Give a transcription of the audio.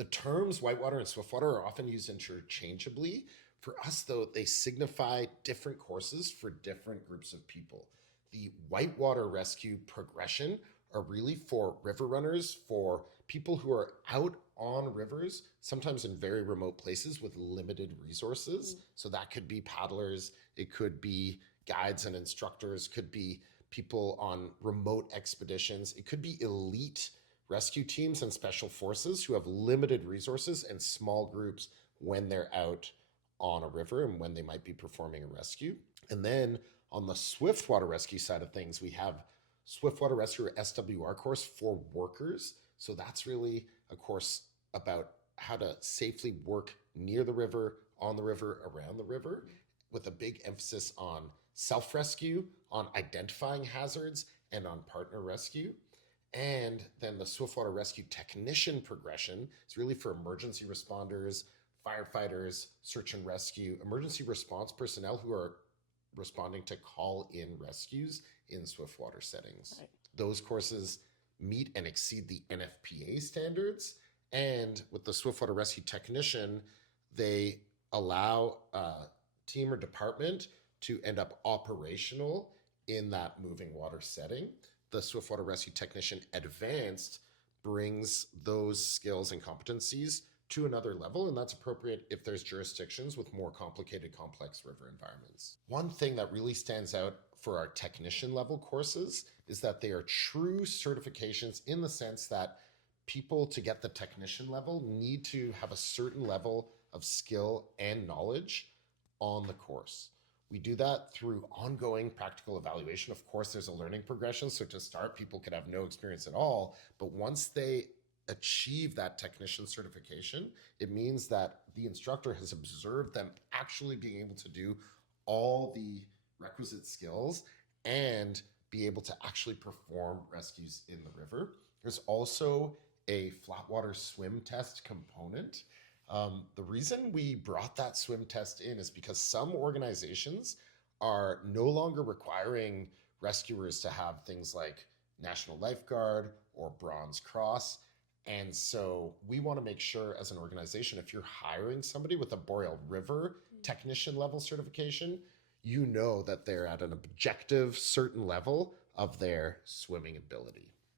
The terms whitewater and swiftwater are often used interchangeably. For us, though, they signify different courses for different groups of people. The whitewater rescue progression are really for river runners, for people who are out on rivers, sometimes in very remote places with limited resources. So that could be paddlers, it could be guides and instructors, could be people on remote expeditions, it could be elite rescue teams and special forces who have limited resources and small groups when they're out on a river and when they might be performing a rescue. And then on the swiftwater rescue side of things, we have Swiftwater Rescue or SWR course for workers. So that's really a course about how to safely work near the river, on the river, around the river, with a big emphasis on self-rescue, on identifying hazards, and on partner rescue. And then the Swiftwater Rescue Technician progression is really for emergency responders, firefighters, search and rescue, emergency response personnel who are responding to call-in rescues in swiftwater settings. Right. Those courses meet and exceed the NFPA standards. And with the Swiftwater Rescue Technician, they allow a team or department to end up operational in that moving water setting. The Swiftwater Rescue Technician Advanced brings those skills and competencies to another level, and that's appropriate if there's jurisdictions with more complicated, complex river environments. One thing that really stands out for our technician level courses is that they are true certifications in the sense that people to get the technician level need to have a certain level of skill and knowledge on the course. We do that through ongoing practical evaluation. Of course, there's a learning progression. So to start, people could have no experience at all. But once they achieve that technician certification, it means that the instructor has observed them actually being able to do all the requisite skills and be able to actually perform rescues in the river. There's also a flatwater swim test component. The reason we brought that swim test in is because some organizations are no longer requiring rescuers to have things like National Lifeguard or Bronze Cross. And so we want to make sure as an organization, if you're hiring somebody with a Boreal River technician level certification, you know that they're at an objective certain level of their swimming ability.